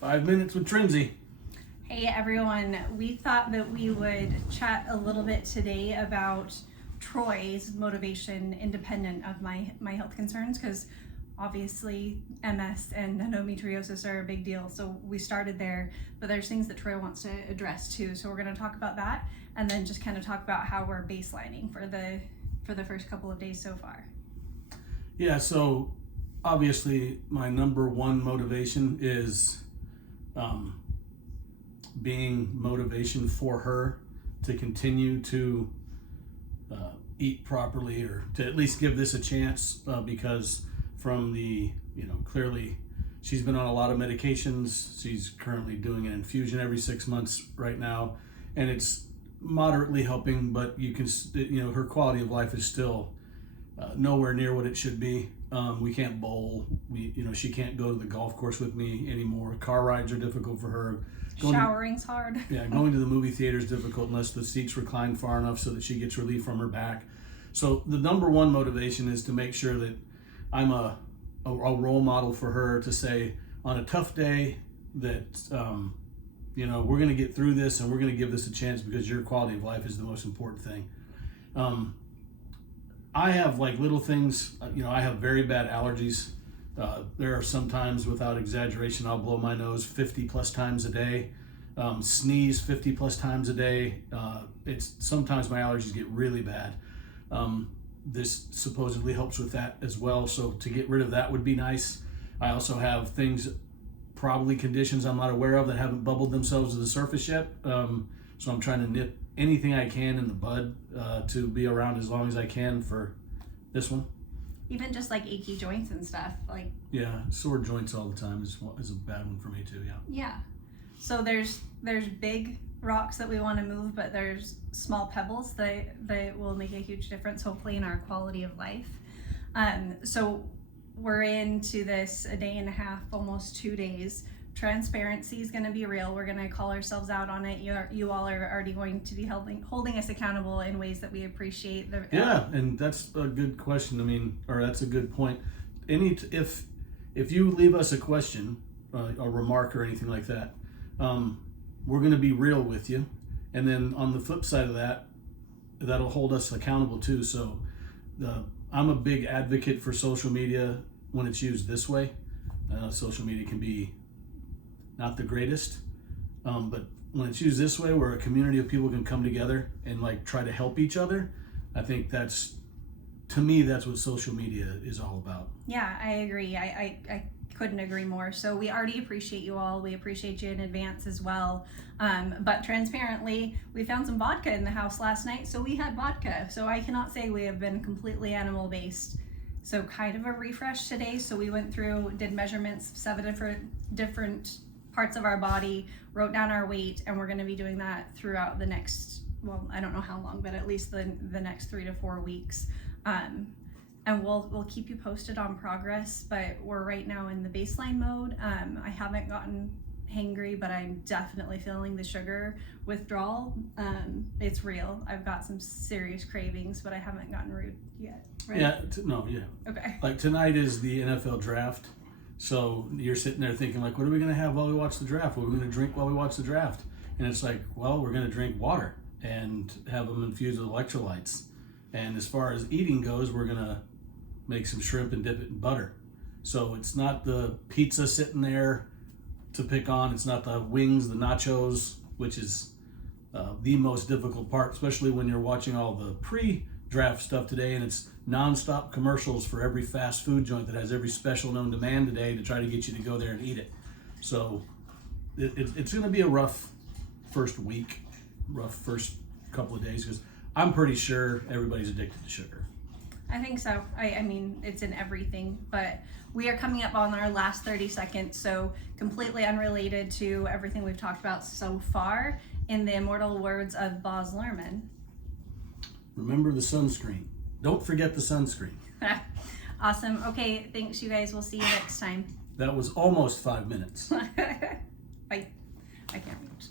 5 minutes with Trinzy. Hey everyone, we thought that we would chat a little bit today about Troy's motivation independent of my health concerns, because obviously MS and endometriosis are a big deal, so we started there, but there's things that Troy wants to address too, so we're going to talk about that and then just kind of talk about how we're baselining for the first couple of days so far. Yeah, so obviously my number one motivation is being motivation for her to continue to eat properly, or to at least give this a chance, because from the, clearly she's been on a lot of medications. She's currently doing an infusion every 6 months right now, and it's moderately helping, but you can, her quality of life is still nowhere near what it should be. We can't bowl. She can't go to the golf course with me anymore. Car rides are difficult for her. Showering's hard. Yeah, going to the movie theater is difficult unless the seats recline far enough so that she gets relief from her back. So the number one motivation is to make sure that I'm a role model for her, to say on a tough day that we're going to get through this and we're going to give this a chance, because your quality of life is the most important thing. I have little things, I have very bad allergies. There are some times, without exaggeration, I'll blow my nose 50 plus times a day, sneeze 50 plus times a day. Sometimes my allergies get really bad. This supposedly helps with that as well. So to get rid of that would be nice. I also have things, probably conditions I'm not aware of, that haven't bubbled themselves to the surface yet. So I'm trying to nip anything I can in the bud to be around as long as I can for this one. Even just achy joints and stuff, Yeah, sore joints all the time is a bad one for me too. Yeah. So there's big rocks that we want to move, but there's small pebbles that will make a huge difference, hopefully, in our quality of life. So we're into this a day and a half, almost 2 days. Transparency is going to be real. We're going to call ourselves out on it. You all are already going to be holding us accountable in ways that we appreciate. Yeah, and that's a good question. Or that's a good point. If you leave us a question, a remark, or anything like that, we're going to be real with you. And then on the flip side of that, that'll hold us accountable too. So I'm a big advocate for social media when it's used this way. Social media can be not the greatest, but when it's used this way, where a community of people can come together and try to help each other, I think that's what social media is all about. Yeah, I agree. I couldn't agree more. So we already appreciate you all. We appreciate you in advance as well. But transparently, we found some vodka in the house last night, so we had vodka. So I cannot say we have been completely animal based. So kind of a refresh today. So we went through, did measurements of 7 different parts of our body, wrote down our weight, and we're going to be doing that throughout the next, I don't know how long, but at least the next 3 to 4 weeks. And we'll keep you posted on progress, but we're right now in the baseline mode. I haven't gotten hangry, but I'm definitely feeling the sugar withdrawal. It's real. I've got some serious cravings, but I haven't gotten rude yet. Right? Yeah, Okay. Tonight is the NFL draft. So you're sitting there thinking, what are we going to have while we watch the draft? What are we going to drink while we watch the draft? And it's we're going to drink water and have them infused with electrolytes. And as far as eating goes, we're going to make some shrimp and dip it in butter. So it's not the pizza sitting there to pick on. It's not the wings, the nachos, which is the most difficult part, especially when you're watching all the pre-draft stuff today, and it's nonstop commercials for every fast food joint that has every special known demand today to try to get you to go there and eat it. So it's going to be a rough first week, rough first couple of days, because I'm pretty sure everybody's addicted to sugar. I think so. I mean, it's in everything, but we are coming up on our last 30 seconds, so completely unrelated to everything we've talked about so far, in the immortal words of Baz Luhrmann. Remember the sunscreen. Don't forget the sunscreen. Awesome. Okay, thanks, you guys. We'll see you next time. That was almost 5 minutes. Bye. I can't reach.